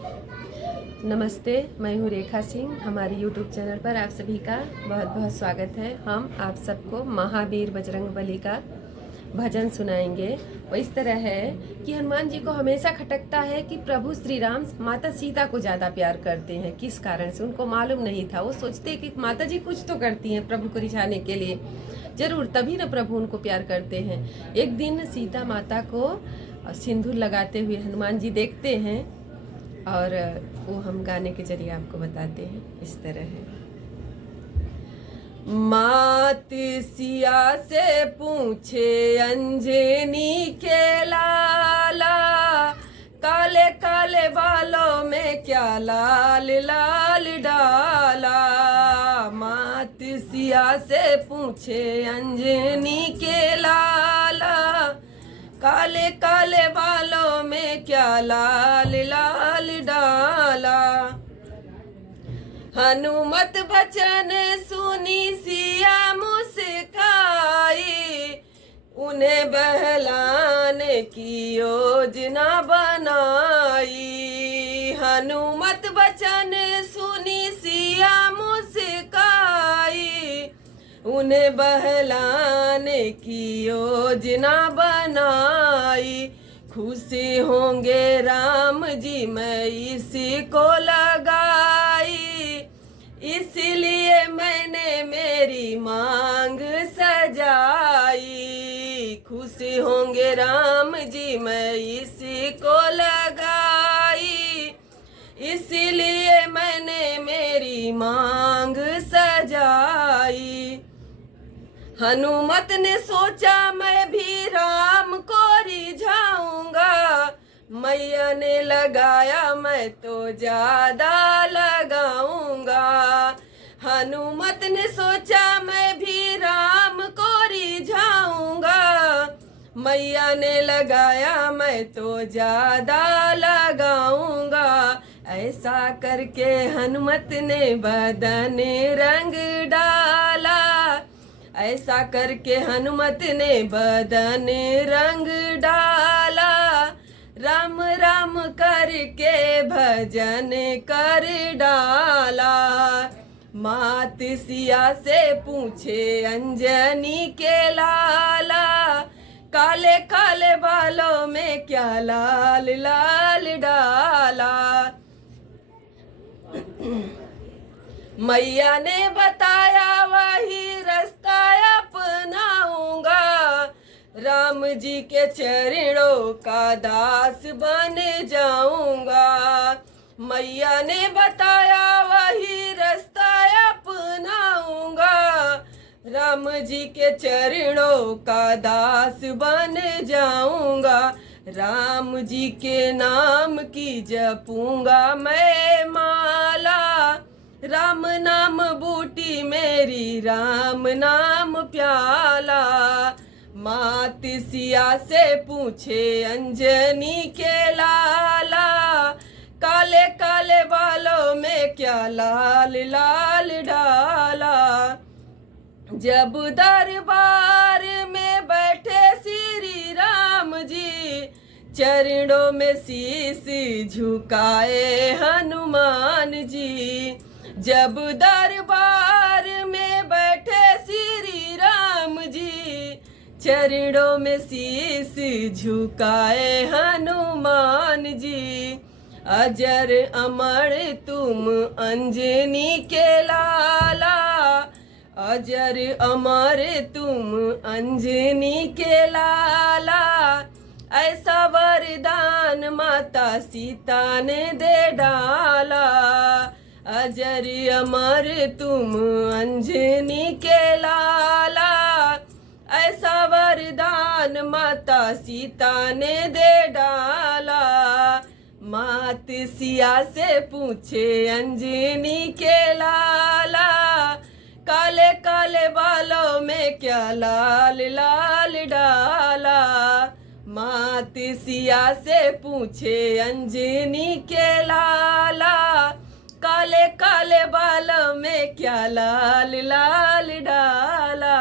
नमस्ते, मैं हूँ रेखा सिंह। हमारे YouTube चैनल पर आप सभी का बहुत बहुत स्वागत है। हम आप सबको महावीर बजरंगबली का भजन सुनाएंगे। वो इस तरह है कि हनुमान जी को हमेशा खटकता है कि प्रभु श्री राम माता सीता को ज़्यादा प्यार करते हैं। किस कारण से उनको मालूम नहीं था। वो सोचते कि माता जी कुछ तो करती हैं प्रभु को रिझाने के लिए, जरूर तभी ना प्रभु उनको प्यार करते हैं। एक दिन सीता माता को सिंदूर लगाते हुए हनुमान जी देखते हैं और वो हम गाने के जरिए आपको बताते हैं। इस तरह है। मात सिया से पूछे अंजनी के लाला, काले काले बालों में क्या लाल लाल डाला। मात सिया से पूछे अंजनी के लाला, काले काले बालों में क्या लाल लाल डाला। हनुमत बचन सुनी सिया मुस्काई, उन्हें बहलाने की योजना बनाई। हनुमत बचन सुनी सिया मुस्काई, उन्हें बहलाने की योजना बनाई। खुशी होंगे राम जी मैं इसी को लगाई, इसलिए मैंने मेरी मांग सजाई। खुशी होंगे राम जी मैं इसी को लगाई, इसलिए मैंने मेरी मांग सजाई। हनुमत ने सोचा मैं भी राम को रिझाऊंगा, मैया ने लगाया मैं तो ज्यादा लगाऊंगा। हनुमत ने सोचा मैं भी राम को रिझाऊंगा, मैया ने लगाया मैं तो ज्यादा लगाऊंगा। ऐसा करके हनुमत ने बदन रंग डाला, ऐसा करके हनुमत ने बदन रंग डाला। राम राम करके भजन कर डाला। मात सिया से पूछे अंजनी के लाला, काले काले बालों में क्या लाल लाल डाला। मैया ने बताया वही रास्ता अपनाऊंगा, राम जी के चरणों का दास बन जाऊंगा। मैया ने बताया वही रास्ता अपनाऊंगा, राम जी के चरणों का दास बन जाऊंगा। राम जी के नाम की जपूंगा मैं माला, राम नाम बूटी मेरी राम नाम प्याला। मात सिया से पूछे अंजनी के लाला, काले काले बालों में क्या लाल लाल डाला। जब दरबार में बैठे श्री राम जी, चरणों में शीश झुकाए हनुमान जी। जब दरबार में बैठे श्री राम जी, चरणों में शीश झुकाए हनुमान जी। अजर अमर तुम अंजनी के लाला, अजर अमर तुम अंजनी के लाला। ऐसा वरदान माता सीता ने दे डाला। अजर अमर तुम अंजनी के लाला, ऐसा वरदान माता सीता ने दे डाला। मात सिया से पूछे अंजनी के लाला, काले काले बालों में क्या लाल लाल डाला। मात सिया से पूछे अंजनी के लाला, काले काले बालों में क्या लाल लाल डाला।